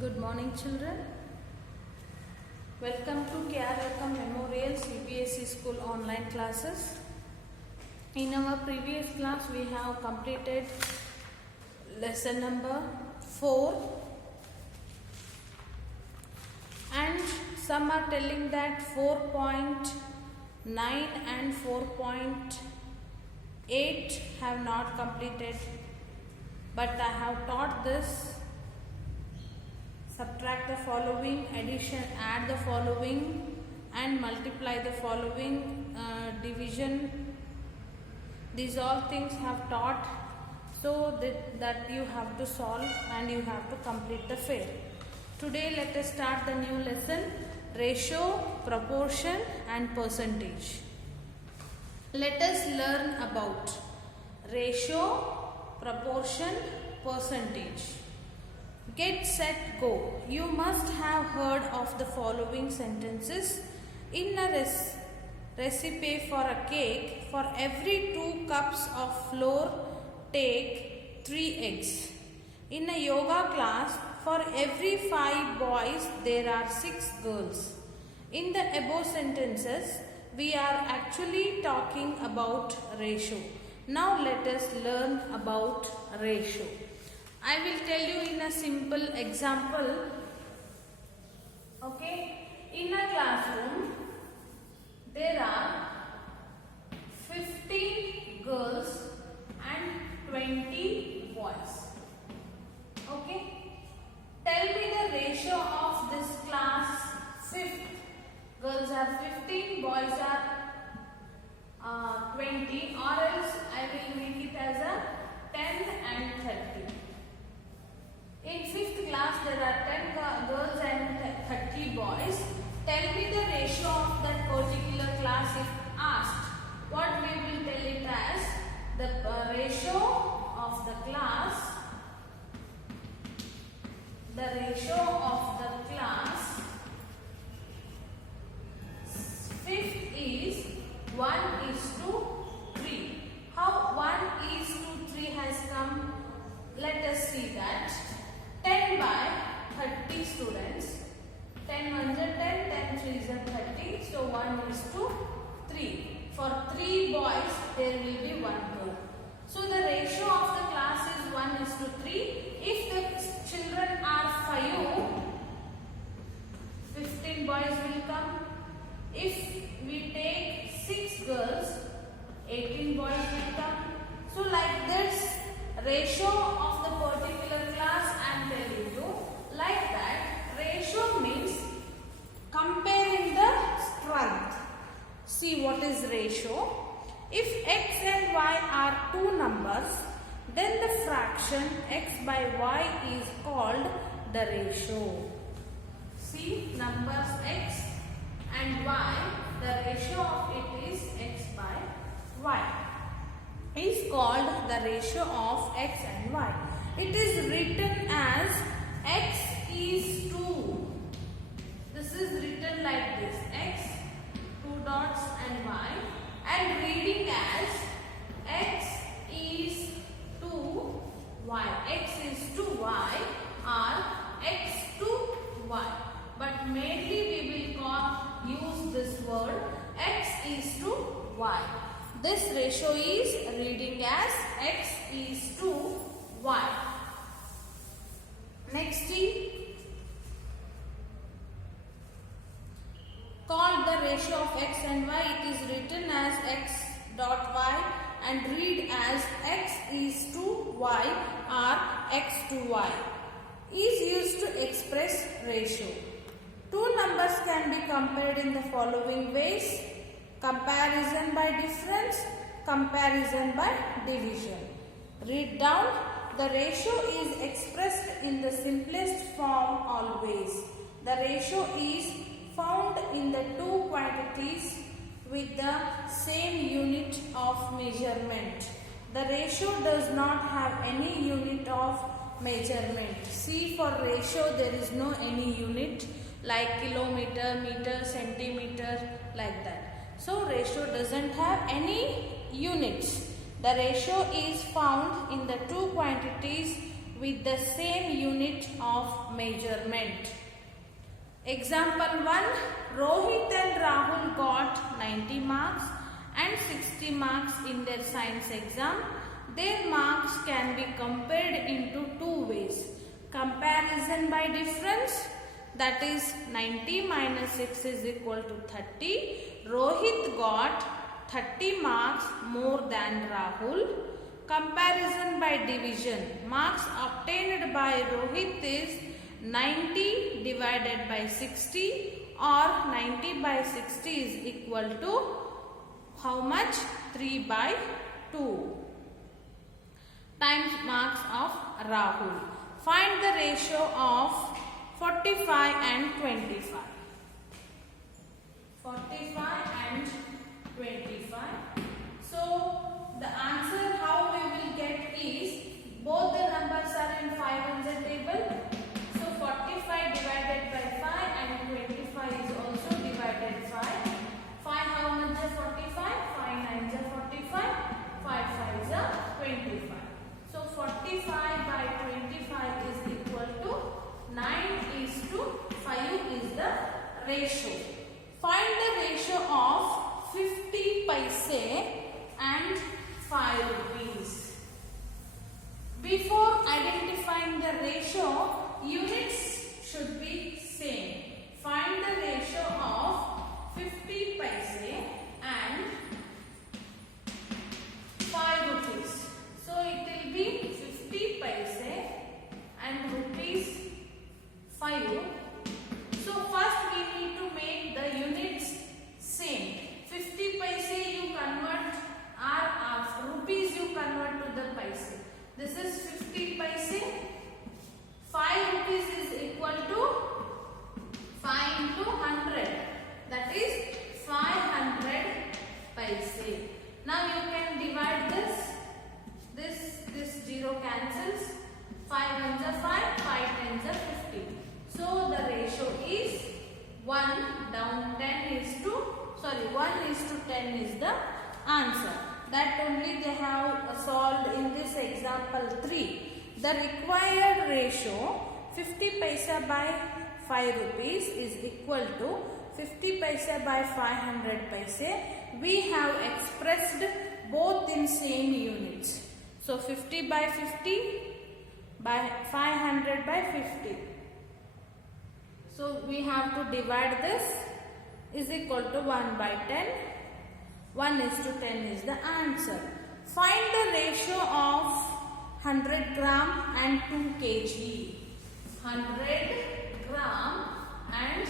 Good morning, children. Welcome to K.R. Memorial CBSE School online classes. In our previous class, we have completed lesson number 4, and some are telling that 4.9 and 4.8 have not completed, but I have taught this. Subtract the following, addition, add the following, and multiply the following, division. These all things have taught, so that you have to solve and you have to complete the fair. Today let us start the new lesson, ratio, proportion and percentage. Let us learn about ratio, proportion, percentage. Get, set, go. You must have heard of the following sentences. In a recipe for a cake, for every 2 cups of flour, take 3 eggs. In a yoga class, for every 5 boys, there are 6 girls. In the above sentences, we are actually talking about ratio. Now let us learn about ratio. I will tell you in a simple example. Okay, in a classroom there are 15 girls and 20 boys. Okay, tell me the ratio of this class. Girls are 15, boys are 20, or else I will make it as a 10 and 30. In 5th class, there are 10 girls and 30 boys. Tell me the ratio of that particular class if asked. What we will tell it as? The ratio of the class. The ratio of the class 5th is 1:3. How 1:3 has come? Let us see that. 10 by 30 students. 10 ones are 10, 10 threes are 30. So 1:3. For 3 boys, there will be 1 girl. So the ratio of the class is 1:3. If the children are 5, 15 boys will come. If we take 6 girls, 18 boys will come. So like this, ratio of the particular class I am telling you. Like that, ratio means comparing the strength. See what is ratio. If x and y are 2 numbers, then the fraction x by y is called the ratio. See, numbers x and y, the ratio of it is x by y. Is called the ratio of x and y. It is written as x is 2. This is written like this, x, 2 dots and y, and reading as x is 2 y. X is to y or x to y. But mainly we will use this word x is to y. This ratio is reading as x is to y. Next thing, called the ratio of x and y, it is written as x dot y and read as x is to y or x to y. Is used to express ratio. 2 numbers can be compared in the following ways. Comparison by difference, comparison by division. Read down. The ratio is expressed in the simplest form always. The ratio is found in the 2 quantities with the same unit of measurement. The ratio does not have any unit of measurement. See, for ratio there is no any unit like kilometer, meter, centimeter, like that. So ratio doesn't have any units. The ratio is found in the 2 quantities with the same unit of measurement. Example 1. Rohit and Rahul got 90 marks and 60 marks in their science exam. Their marks can be compared into two ways. Comparison by difference, that is 90 minus 6 is equal to 30. Rohit got 30 marks more than Rahul. Comparison by division, marks obtained by Rohit is 90 divided by 60 or 90 by 60 is equal to how much? 3 by 2 times marks of Rahul. Find the ratio of 45 and 25. 45 and 25. So the answer how we will get is, both the numbers are in 5 on the table. So 45 divided by 5 and 25 is also divided 5. 5 how much is 45? 5 9 is 45. 5 5 is 25. So 45 by 25 is equal to 9:5 is the ratio. Find the ratio of 50 paise and 5 rupees. Before identifying the ratio, units should be same. Find the ratio of 50 paise and 5 rupees. So it will be 50 paise and rupees 5. So first we need to make the units same. 50 paise you convert or rupees you convert to the paise. This is 50 paise. 5 rupees is equal to 5 into 100. That is 500 paise. Now you can divide this. This 0 cancels. 5 ones are 5, 5 tens are 50. So the ratio is 1 down 10 is to, 1 is to 10 is the answer. That only they have solved in this example 3. The required ratio 50 paise by 5 rupees is equal to 50 paise by 500 paise. We have expressed both in same units. So 50 by 50 by 500 by 50. So we have to divide this, is equal to 1 by 10. 1 is to 10 is the answer. Find the ratio of 100 gram and 2 kg. 100 gram and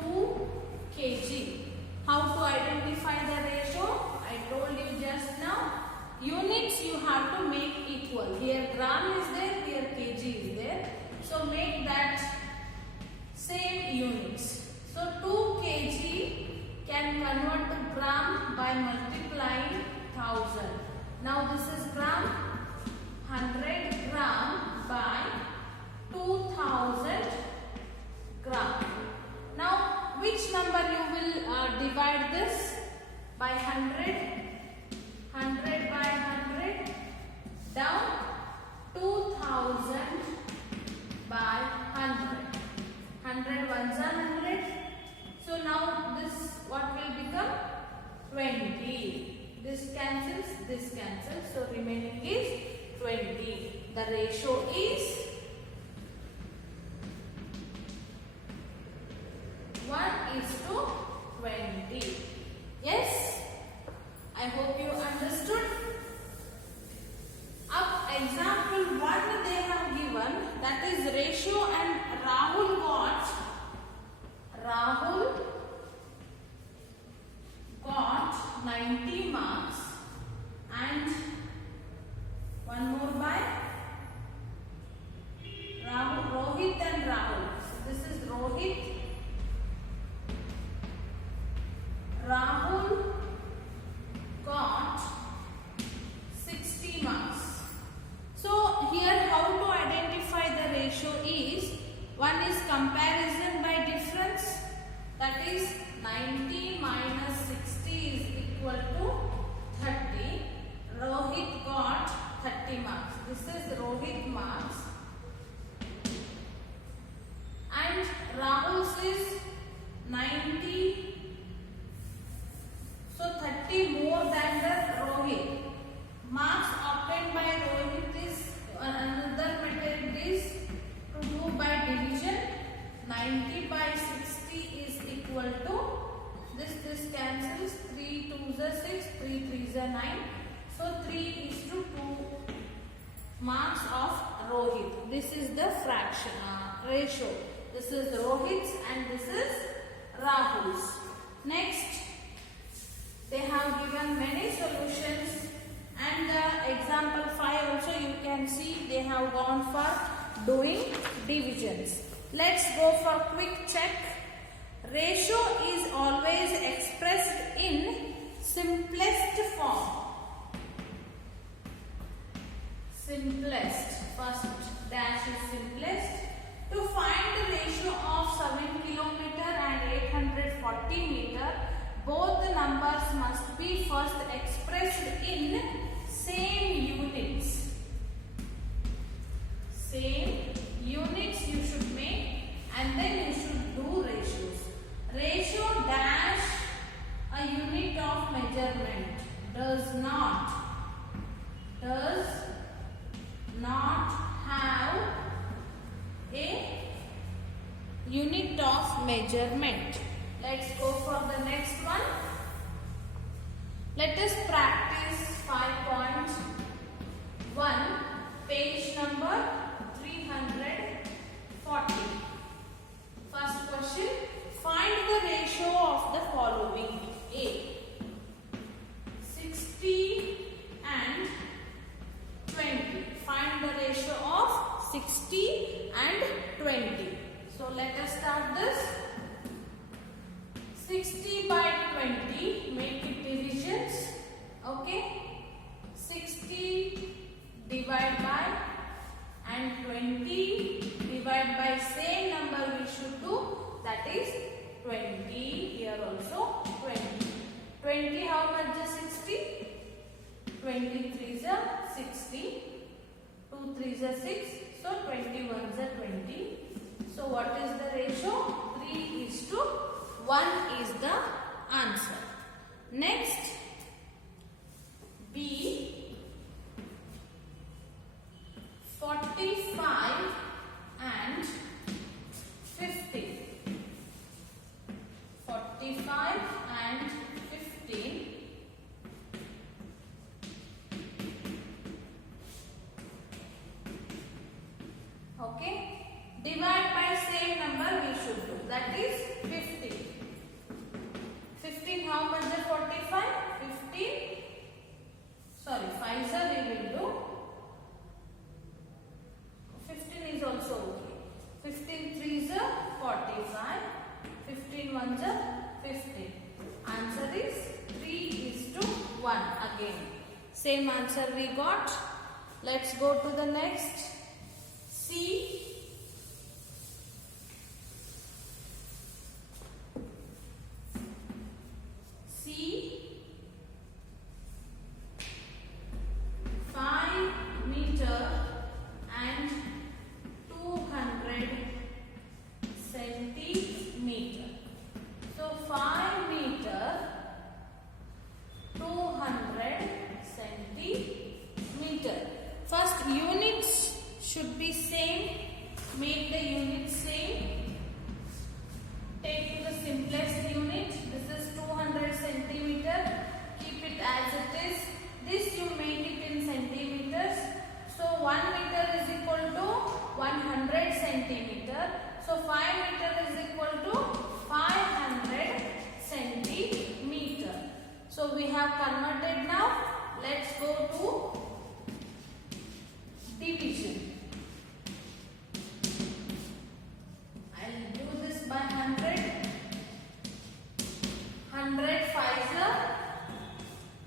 2 kg. How to identify the ratio? I told you just now. Units you have to make equal. Here gram is there, here kg is there. So make that same units. So 2 kg can convert to gram by multiplying 1000. Now this is gram. 100 gram by 2000 gram. Now which number you will divide this? By 100. 100 by 100 down 2000 by 100. 100 ones are 100. So now this what will become? 20. This cancels. So remaining is 20. The ratio is 1:20. Yes? I hope you understood. Up example 1 they have given, that is ratio, and Rahul got 90 marks and one more by Rohit and Rahul. So this is Rohit. Rahul got 60 marks. So here how to identify the ratio is, one is comparison by difference, that is 90 minus 60 is equal to 30. Rohit got 30 marks. This is Rohit marks Rahul's is 90. So 30 more than the Rohit. Marks obtained by Rohit is another method is to do by division. 90 by 60 is equal to this cancels. 3 2s are 6, 3 3s are 9. So 3:2 marks of Rohit. This is the fraction ratio. This is Rohit's and this is Rahul's. Next, they have given many solutions, and example 5 also you can see they have gone for doing divisions. Let's go for quick check. Ratio is always expressed in simplest form. Simplest. First dash is simplest. To find the ratio of 7 kilometer and 840 meter, both the numbers must be first expressed in same units. Same units you should make, and then you should do ratios. Ratio dash a unit of measurement does not have a unit of measurement. Let's go for the next one. Let us practice 5.1, page number 340. First question, find the ratio of the following. A, 60 and 20. Find the ratio of 60 and 20. So let us start this. 60 by 20, make it divisions. Okay. 60 divide by and 20 divide by same number we should do, that is 20. Here also 20. 20 how much is 60? 23 is 60. 2 3s are 6. So 21s are 20. So what is the ratio? 3:1 is the answer. Next, B, 45 and 15. 45 and 15. Okay. Divide by same number we should do, that is 15. 15 how much is 45? 15. Sorry, 5 we will do. 15 is also okay. 15 3s are 45. 15 1s are 15. Answer is 3:1 again. Same answer we got. Let's go to the next. C. C, 5 meter and 200 centimeter. So 5 meter, 200 centimeter. First units should be same. Make the units same. Take to the simplest unit. This is 200 centimeter. Keep it as it is. This you make it in centimeters. So 1 meter is equal to 100 centimeter. So 5 meter is equal to 500 centimeter. So we have converted now. Let's go to division. I'll do this by 100. 100 5s are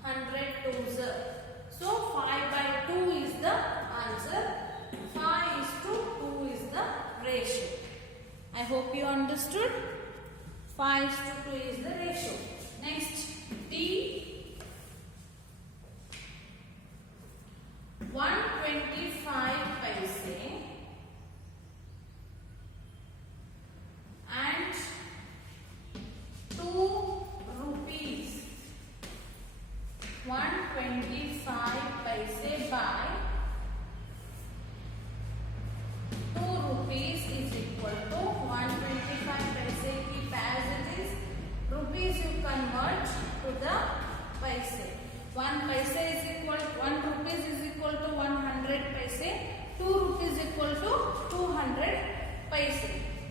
100 2s are. So 5 by 2 is the answer. 5:2 is the ratio. I hope you understood. 5:2 is the ratio. Next, D. 125 paise is equal to 200 paise.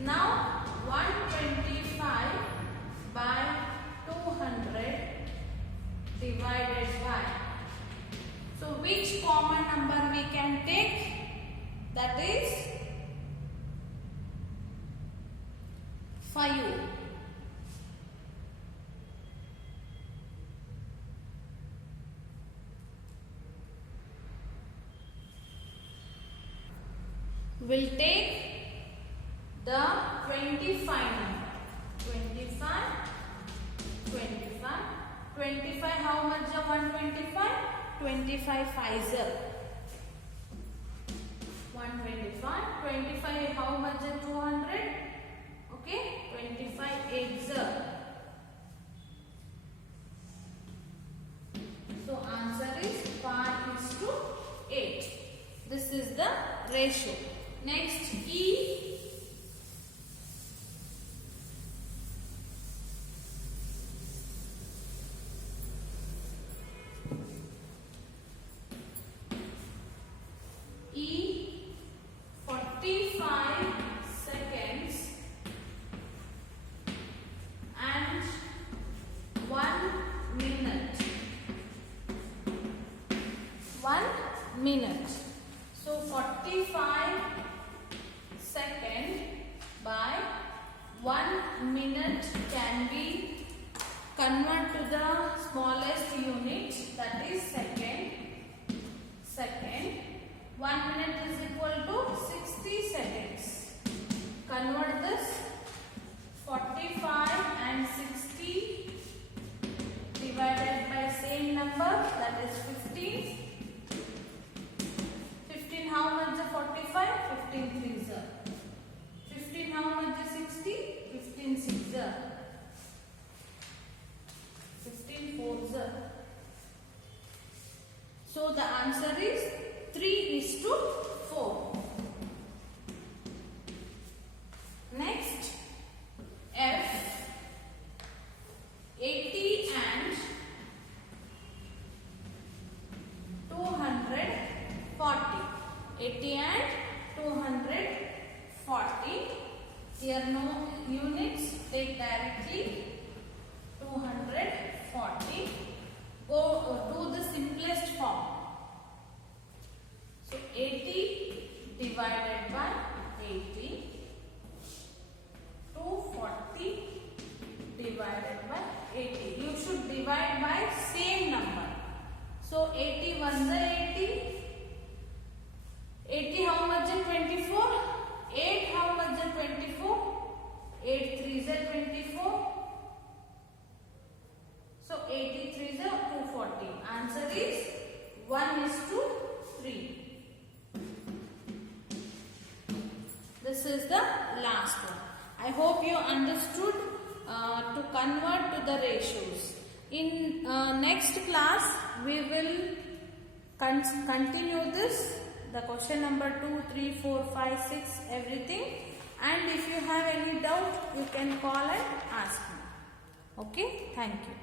Now 125 by 200 divided by. So which common number we can take? That is 5. We'll take the 25 number. 25, 25. 25, how much is 125? 25 5s. 125. 25, how much is 200? Okay, 25 8s. So answer is 5:8. This is the ratio. Next, E. E 45 seconds and 1 minute. 1 minute. So 45 second by 1 minute can be converted to the smallest unit, that is second. Second. 1 minute is equal to 60 seconds. Convert this 45 and 60 divided by same number, that is 15. 15 how much is 45? 15 3s. 15 how much is 60? 15 6s. 15 4s. So the answer is 3:4. Next, F 80 and 240. 80 and 240. Here no units, take directly 240. Go do the simplest form. So 80 divided by 80, 240 divided by 80. You should divide by same number. So 80 1s are 80. 80 how much is 24? 8 how much is 24? 8 3s are 24. So 83s are 240. Answer is 1:3. This is the last one. I hope you understood to convert to the ratios. In next class, we will continue this, the question number 2, 3, 4, 5, 6, everything. And if you have any doubt, you can call and ask me. Okay, thank you.